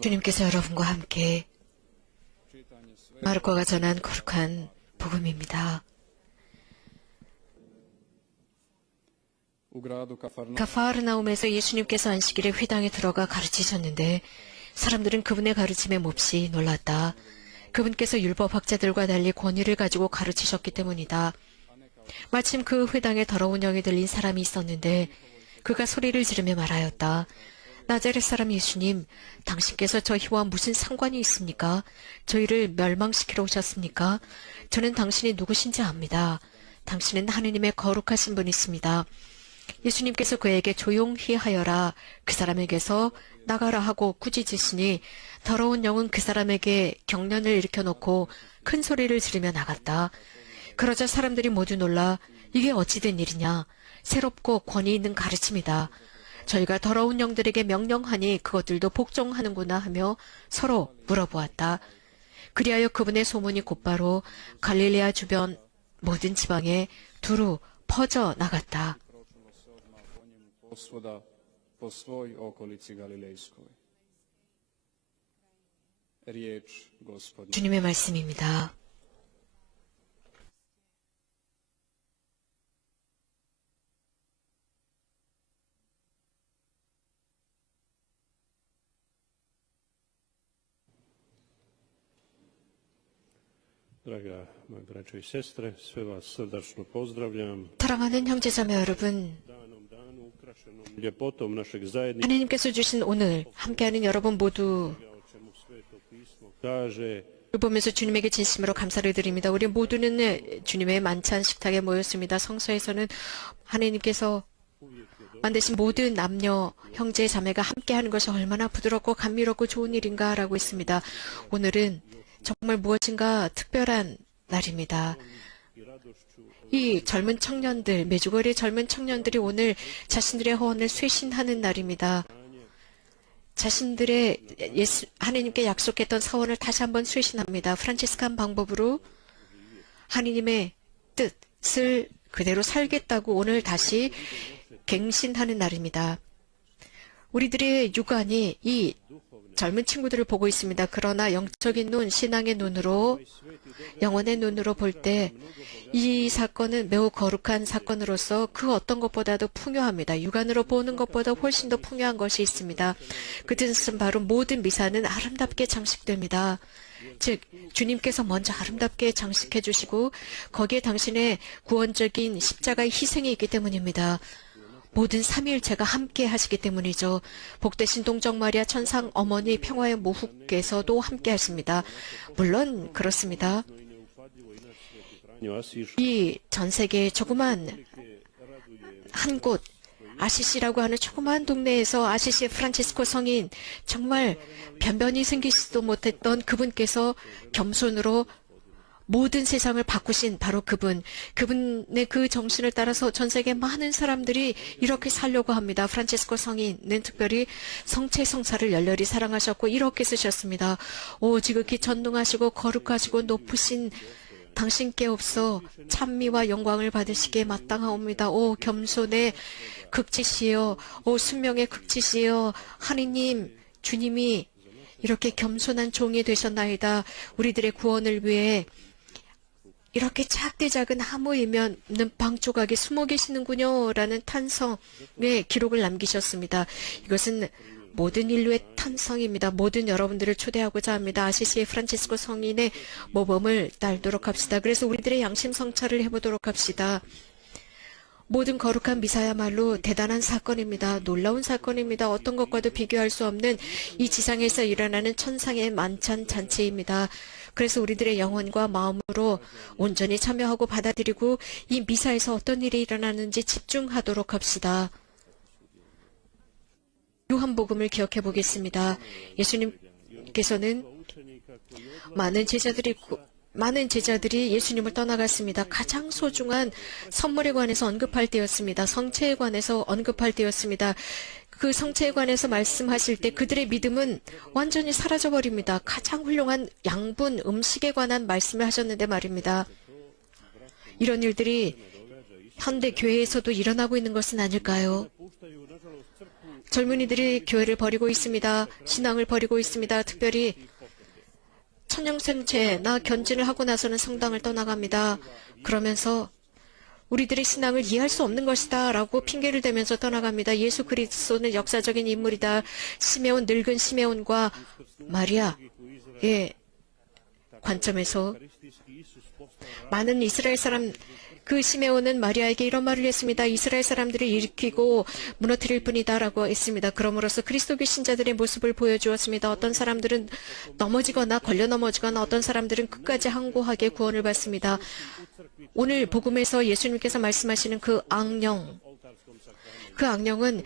주님께서 여러분과 함께 마르코가 전한 거룩한 복음입니다. 가파르나움에서 예수님께서 안식일에 회당에 들어가 가르치셨는데 사람들은 그분의 가르침에 몹시 놀랐다. 그분께서 율법학자들과 달리 권위를 가지고 가르치셨기 때문이다. 마침 그 회당에 더러운 영이 들린 사람이 있었는데 그가 소리를 지르며 말하였다. 나자렛 사람 예수님, 당신께서 저희와 무슨 상관이 있습니까? 저희를 멸망시키러 오셨습니까? 저는 당신이 누구신지 압니다. 당신은 하느님의 거룩하신 분이십니다. 예수님께서 그에게 조용히 하여라, 그 사람에게서 나가라 하고 꾸짖으시니 더러운 영은 그 사람에게 경련을 일으켜놓고 큰 소리를 지르며 나갔다. 그러자 사람들이 모두 놀라 이게 어찌된 일이냐? 새롭고 권위 있는 가르침이다. 저희가 더러운 영들에게 명령하니 그것들도 복종하는구나 하며 서로 물어보았다. 그리하여 그분의 소문이 곧바로 갈릴레아 주변 모든 지방에 두루 퍼져 나갔다. 주님의 말씀입니다. Draga moje braćo I sestre, sve vas srdačno pozdravljam. 사랑하는 형제자매 여러분, Danom danu ukrašenom ljepotom našeg zajedništva, 하나님께서 주신 오늘 함께하는 여러분 모두 o čemu Sveto pismo kaže, 보면서 주님에게 진심으로 감사를 드립니다. 우리 모두는 주님의 만찬 식탁에 모였습니다. 성서에서는 하나님께서 만드신 모든 남녀, 형제, 자매가 함께하는 것이 얼마나 부드럽고 감미롭고 좋은 일인가 라고 있습니다. 오늘은 정말 무엇인가 특별한 날입니다. 이 젊은 청년들, 메주거리의 젊은 청년들이 오늘 자신들의 허언을 쇄신하는 날입니다. 자신들의 하나님께 약속했던 사원을 다시 한번 쇄신합니다. 프란치스칸 방법으로 하나님의 뜻을 그대로 살겠다고 오늘 다시 갱신하는 날입니다. 우리들의 육안이 이 젊은 친구들을 보고 있습니다. 그러나 영적인 눈, 신앙의 눈으로, 영혼의 눈으로 볼 때 이 사건은 매우 거룩한 사건으로서 그 어떤 것보다도 풍요합니다. 육안으로 보는 것보다 훨씬 더 풍요한 것이 있습니다. 그 뜻은 바로 모든 미사는 아름답게 장식됩니다. 즉 주님께서 먼저 아름답게 장식해 주시고 거기에 당신의 구원적인 십자가의 희생이 있기 때문입니다. 모든 삼위일체가 함께 하시기 때문이죠. 복되신 동정 마리아 천상 어머니 평화의 모후께서도 함께 하십니다. 물론 그렇습니다. 이 전 세계의 조그만 한 곳, 아시시라고 하는 조그만 동네에서 아시시 프란치스코 성인, 정말 변변히 생기지도 못했던 그분께서 겸손으로 모든 세상을 바꾸신 바로 그분의 그 정신을 따라서 전 세계 많은 사람들이 이렇게 살려고 합니다. 프란치스코 성인은 특별히 성체성사를 열렬히 사랑하셨고 이렇게 쓰셨습니다. 오 지극히 전능하시고 거룩하시고 높으신 당신께 없어 찬미와 영광을 받으시기에 마땅하옵니다. 오 겸손의 극치시여, 오 순명의 극치시여, 하느님 주님이 이렇게 겸손한 종이 되셨나이다. 우리들의 구원을 위해 이렇게 작디 작은 하모이면 방조각에 숨어 계시는군요 라는 탄성의 기록을 남기셨습니다. 이것은 모든 인류의 탄성입니다. 모든 여러분들을 초대하고자 합니다. 아시시의 프란치스코 성인의 모범을 따르도록 합시다. 그래서 우리들의 양심 성찰을 해보도록 합시다. 모든 거룩한 미사야말로 대단한 사건입니다. 놀라운 사건입니다. 어떤 것과도 비교할 수 없는 이 지상에서 일어나는 천상의 만찬 잔치입니다. 그래서 우리들의 영혼과 마음으로 온전히 참여하고 받아들이고 이 미사에서 어떤 일이 일어나는지 집중하도록 합시다. 요한복음을 기억해 보겠습니다. 예수님께서는 많은 제자들이 예수님을 떠나갔습니다. 가장 소중한 선물에 관해서 언급할 때였습니다. 성체에 관해서 언급할 때였습니다. 그 성체에 관해서 말씀하실 때 그들의 믿음은 완전히 사라져버립니다. 가장 훌륭한 양분, 음식에 관한 말씀을 하셨는데 말입니다. 이런 일들이 현대 교회에서도 일어나고 있는 것은 아닐까요? 젊은이들이 교회를 버리고 있습니다. 신앙을 버리고 있습니다. 특별히 천년생체나 견진을 하고 나서는 성당을 떠나갑니다. 그러면서 우리들의 신앙을 이해할 수 없는 것이다 라고 핑계를 대면서 떠나갑니다. 예수 그리스도는 역사적인 인물이다. 시메온, 늙은 시메온과 마리아의 관점에서 많은 이스라엘 사람, 그 시메온은 마리아에게 이런 말을 했습니다. 이스라엘 사람들을 일으키고 무너뜨릴 뿐이다 라고 했습니다. 그럼으로써 그리스도교 신자들의 모습을 보여주었습니다. 어떤 사람들은 넘어지거나 걸려 넘어지거나 어떤 사람들은 끝까지 항고하게 구원을 받습니다. 오늘 복음에서 예수님께서 말씀하시는 그 악령은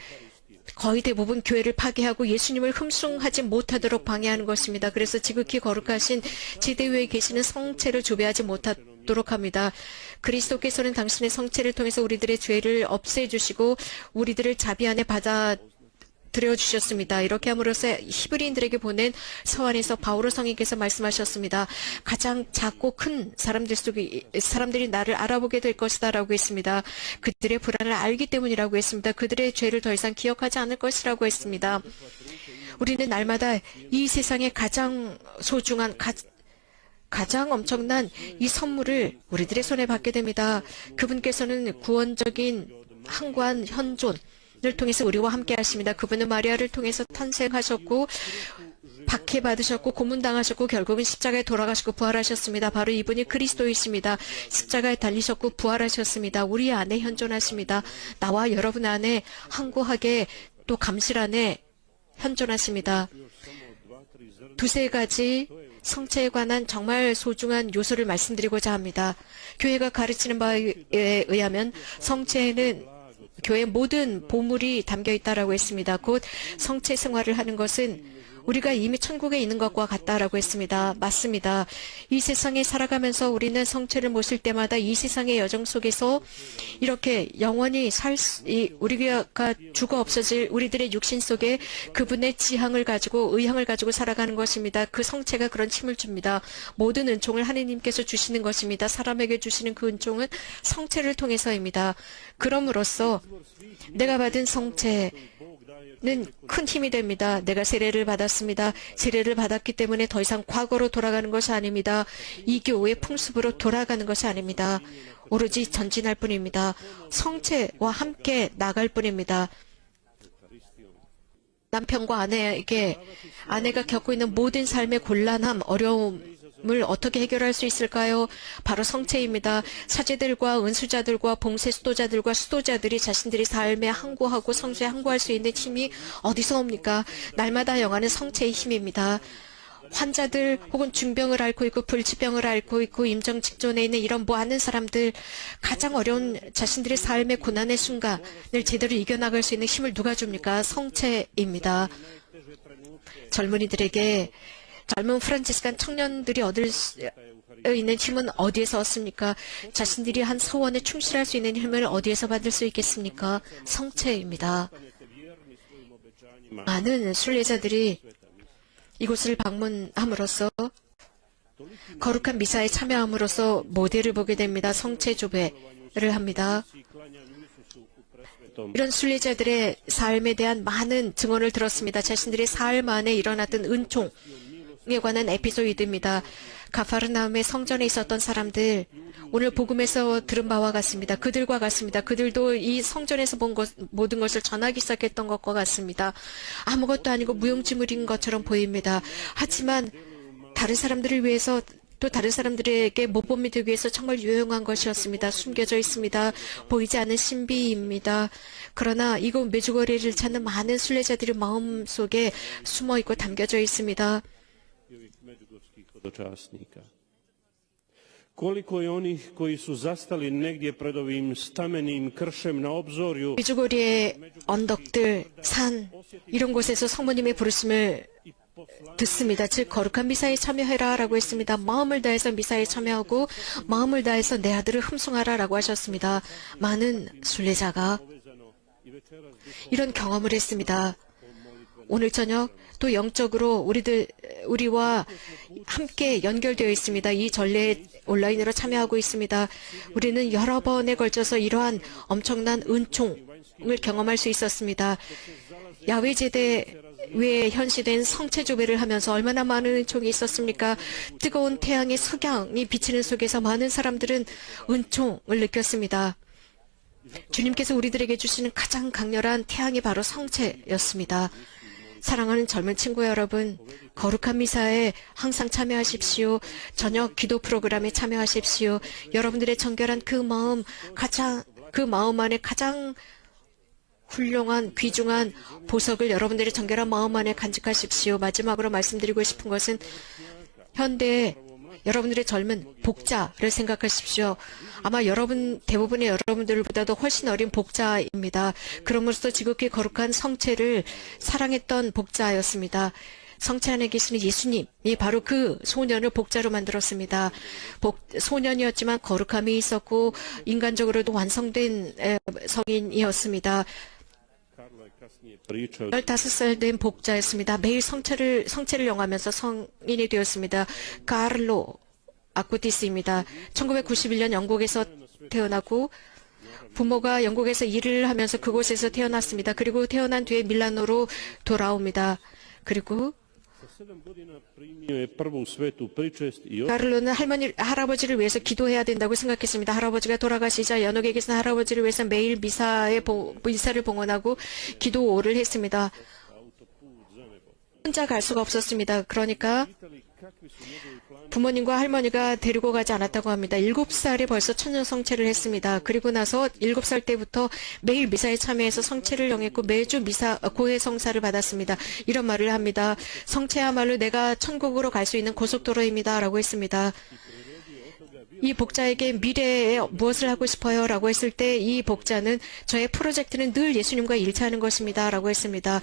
거의 대부분 교회를 파괴하고 예수님을 흠숭하지 못하도록 방해하는 것입니다. 그래서 지극히 거룩하신 지대 위에 계시는 성체를 조배하지 못하도록 합니다. 그리스도께서는 당신의 성체를 통해서 우리들의 죄를 없애주시고 우리들을 자비 안에 받아들여주셨습니다. 이렇게 함으로써 히브리인들에게 보낸 서한에서 바오로 성인께서 말씀하셨습니다. 가장 작고 큰 사람들이 나를 알아보게 될 것이다 라고 했습니다. 그들의 불안을 알기 때문이라고 했습니다. 그들의 죄를 더 이상 기억하지 않을 것이라고 했습니다. 우리는 날마다 이 세상에 가장 소중한 가장 엄청난 이 선물을 우리들의 손에 받게 됩니다. 그분께서는 구원적인 항구한 현존 을 통해서 우리와 함께 하십니다. 그분은 마리아를 통해서 탄생하셨고 박해받으셨고 고문당하셨고 결국은 십자가에 돌아가시고 부활하셨습니다. 바로 이분이 그리스도이십니다. 십자가에 달리셨고 부활하셨습니다. 우리 안에 현존하십니다. 나와 여러분 안에 항구하게 또 감실 안에 현존하십니다. 두세 가지 성체에 관한 정말 소중한 요소를 말씀드리고자 합니다. 교회가 가르치는 바에 의하면 성체에는 교회의 모든 보물이 담겨 있다라고 했습니다. 곧 성체 생활을 하는 것은 우리가 이미 천국에 있는 것과 같다라고 했습니다. 맞습니다. 이 세상에 살아가면서 우리는 성체를 모실 때마다 이 세상의 여정 속에서 이렇게 영원히 우리가 죽어 없어질 우리들의 육신 속에 그분의 지향을 가지고 의향을 가지고 살아가는 것입니다. 그 성체가 그런 힘을 줍니다. 모든 은총을 하느님께서 주시는 것입니다. 사람에게 주시는 그 은총은 성체를 통해서입니다. 그럼으로써 내가 받은 성체 는 큰 힘이 됩니다. 내가 세례를 받았습니다. 세례를 받았기 때문에 더 이상 과거로 돌아가는 것이 아닙니다. 이 교회의 풍습으로 돌아가는 것이 아닙니다. 오로지 전진할 뿐입니다. 성체와 함께 나갈 뿐입니다. 남편과 아내가 겪고 있는 모든 삶의 곤란함, 어려움을 어떻게 해결할 수 있을까요? 바로 성체입니다. 사제들과 은수자들과 봉쇄 수도자들과 수도자들이 자신들이 삶에 항구하고 성수에 항구할 수 있는 힘이 어디서 옵니까? 날마다 영하는 성체의 힘입니다. 환자들 혹은 중병을 앓고 있고 불치병을 앓고 있고 임종 직전에 있는 이런 많은 사람들, 가장 어려운 자신들의 삶의 고난의 순간을 제대로 이겨나갈 수 있는 힘을 누가 줍니까? 성체입니다. 젊은이들에게 젊은 프란치스칸 청년들이 얻을 수 있는 힘은 어디에서 얻습니까? 자신들이 한 서원에 충실할 수 있는 힘을 어디에서 받을 수 있겠습니까? 성체입니다. 많은 순례자들이 이곳을 방문함으로써 거룩한 미사에 참여함으로써 모델을 보게 됩니다. 성체 조배를 합니다. 이런 순례자들의 삶에 대한 많은 증언을 들었습니다. 자신들의 삶 안에 일어났던 은총에 관한 에피소드입니다. 가파르나움의 성전에 있었던 사람들, 오늘 복음에서 들은 바와 같습니다. 그들과 같습니다. 그들도 이 성전에서 본 모든 것을 전하기 시작했던 것과 같습니다. 아무것도 아니고 무용지물인 것처럼 보입니다. 하지만 다른 사람들을 위해서 또 다른 사람들에게 모범이 되기 위해서 정말 유용한 것이었습니다. 숨겨져 있습니다. 보이지 않는 신비입니다. 그러나 이곳 메주거리를 찾는 많은 순례자들의 마음속에 숨어있고 담겨져 있습니다. Koliko je onih koji su zastali negdje pred ovim stamenim kršem na obzorju. 메주거리의 언덕들, 산, 이런 곳에서 성모님의 부르심을 듣습니다. 즉 거룩한 미사에 참여해라 라고 했습니다. 마음을 다해서 미사에 참여하고 마음을 다해서 내 아들을 흠숭하라 라고 하셨습니다. 많은 순례자가 이런 경험을 했습니다. 오늘 저녁 또 영적으로 우리와 함께 연결되어 있습니다. 이 전례에 온라인으로 참여하고 있습니다. 우리는 여러 번에 걸쳐서 이러한 엄청난 은총을 경험할 수 있었습니다. 야외 제대 위에 현시된 성체 조배를 하면서 얼마나 많은 은총이 있었습니까? 뜨거운 태양의 석양이 비치는 속에서 많은 사람들은 은총을 느꼈습니다. 주님께서 우리들에게 주시는 가장 강렬한 태양이 바로 성체였습니다. 사랑하는 젊은 친구 여러분, 거룩한 미사에 항상 참여하십시오. 저녁 기도 프로그램에 참여하십시오. 여러분들의 정결한 그 마음 안에 가장 훌륭한 귀중한 보석을 여러분들의 정결한 마음 안에 간직하십시오. 마지막으로 말씀드리고 싶은 것은 현대의 여러분들의 젊은 복자를 생각하십시오. 아마 대부분의 여러분들보다도 훨씬 어린 복자입니다. 그럼으로써 지극히 거룩한 성체를 사랑했던 복자였습니다. 성체 안에 계시는 예수님이 바로 그 소년을 복자로 만들었습니다. 소년이었지만 거룩함이 있었고 인간적으로도 완성된 성인이었습니다. 15살 된 복자였습니다. 매일 성체를 영하면서 성인이 되었습니다. 카를로 아쿠티스입니다. 1991년 영국에서 태어나고 부모가 영국에서 일을 하면서 그곳에서 태어났습니다. 그리고 태어난 뒤에 밀라노로 돌아옵니다. 그리고 카를로는 할아버지를 위해서 기도해야 된다고 생각했습니다. 할아버지가 돌아가시자 연옥에 계신 할아버지를 위해서 매일 미사를 봉헌하고 기도를 했습니다. 혼자 갈 수가 없었습니다. 그러니까 부모님과 할머니가 데리고 가지 않았다고 합니다. 7살에 벌써 천년 성체를 했습니다. 그리고 나서 7살 때부터 매일 미사에 참여해서 성체를 영했고 매주 고해 성사를 받았습니다. 이런 말을 합니다. 성체야말로 내가 천국으로 갈 수 있는 고속도로입니다. 라고 했습니다. 이 복자에게 미래에 무엇을 하고 싶어요? 라고 했을 때 이 복자는 저의 프로젝트는 늘 예수님과 일치하는 것입니다. 라고 했습니다.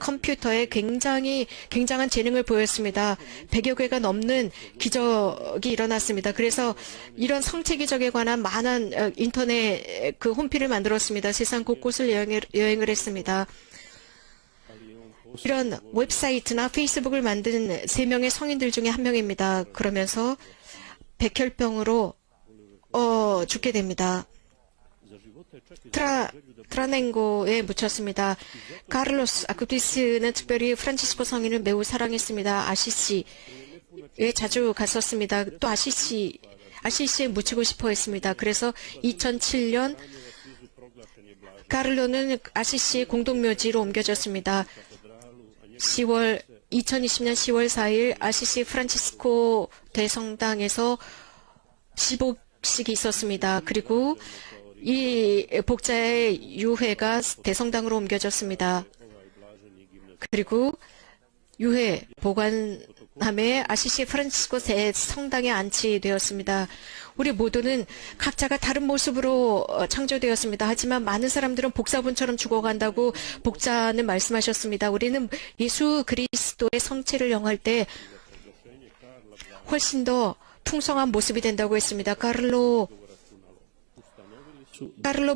컴퓨터에 굉장한 재능을 보였습니다. 100여 개가 넘는 기적이 일어났습니다. 그래서 이런 성체 기적에 관한 많은 인터넷 그 홈피를 만들었습니다. 세상 곳곳을 여행을 했습니다. 이런 웹사이트나 페이스북을 만든 3명의 성인들 중에 한 명입니다. 그러면서 백혈병으로 죽게 됩니다. 트라넨고에 묻혔습니다. 카를로스 아쿠티스는 특별히 프란치스코 성인을 매우 사랑했습니다. 아시시에 자주 갔었습니다. 또 아시시에 묻히고 싶어 했습니다. 그래서 2007년 카를로는 아시시 공동묘지로 옮겨졌습니다. 2020년 10월 4일 아시시 프란치스코 대성당에서 시복식이 있었습니다. 그리고 이 복자의 유해가 대성당으로 옮겨졌습니다. 그리고 유해 보관함에 아시시 프란치스코 대성당에 안치되었습니다. 우리 모두는 각자가 다른 모습으로 창조되었습니다. 하지만 많은 사람들은 복사본처럼 죽어간다고 복자는 말씀하셨습니다. 우리는 예수 그리스도의 성체를 영할 때 훨씬 더 풍성한 모습이 된다고 했습니다. 카를로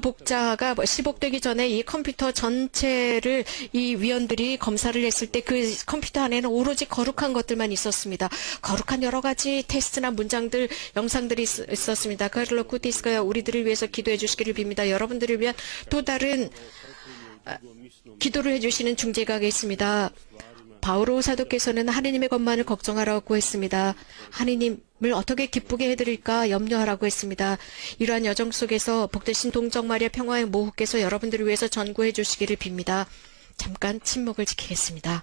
복자가 시복되기 전에 이 컴퓨터 전체를 이 위원들이 검사를 했을 때 그 컴퓨터 안에는 오로지 거룩한 것들만 있었습니다. 거룩한 여러 가지 테스트나 문장들, 영상들이 있었습니다. 카를로 쿠티스가 우리들을 위해서 기도해 주시기를 빕니다. 여러분들을 위한 또 다른 기도를 해주시는 중재가 있습니다. 바오로 사도께서는 하느님의 것만을 걱정하라고 했습니다. 하느님을 어떻게 기쁘게 해드릴까 염려하라고 했습니다. 이러한 여정 속에서 복되신 동정 마리아 평화의 모후께서 여러분들을 위해서 전구해 주시기를 빕니다. 잠깐 침묵을 지키겠습니다.